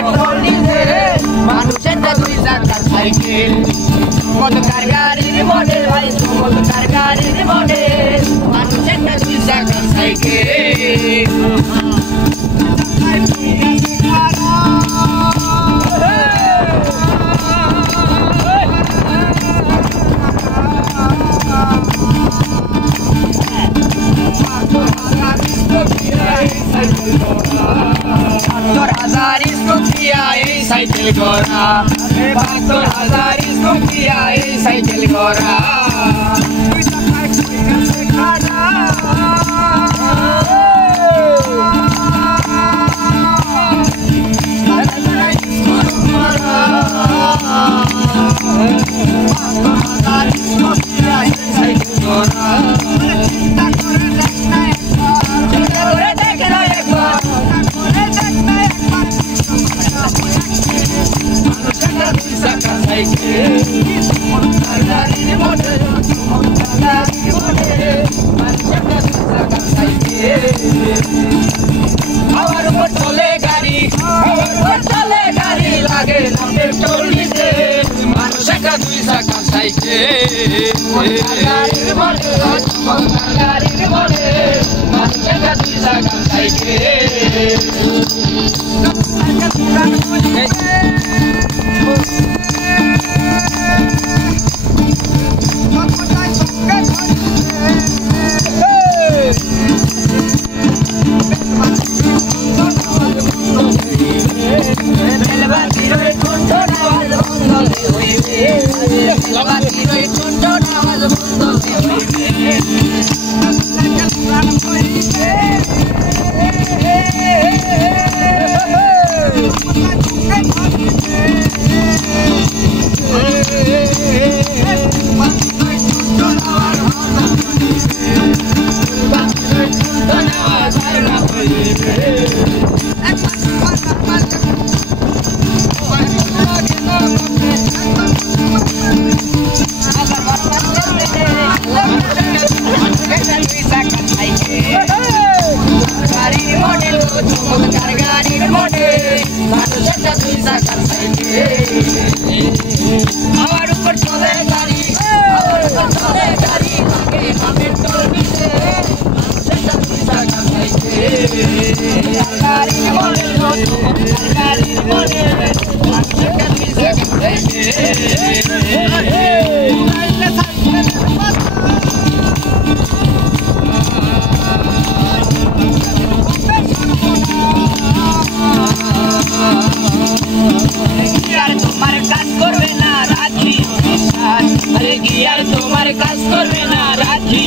petrol diesel মানুষের দুই চাকার সাইকেল মদকার গাড়ির মডেল ভাই মদকার গাড়ির মডেল মানুষের দুই চাকার সাইকেল সাইকেল গড়া ৭২,০০০ স্কোপিয়া এই সাইকেল গড়া দুই চাকায় চলে গেছে খাড়া সাইকেল গড়া আমার উপর চলে গাড়ি লাগে না পেট্রোল ডিজেল মানুষ একটা দুই চাকা সাইকেল গাড়ির মডেল মানুষ একটা দুই চাকা সাইকেল আমার উপর চলে গাড়ি পেট্রোল ডিজেল গাড়ির মডেল তোমার কাজ করবে না রাত্রি তোমার কাজ করবে না রাত্রি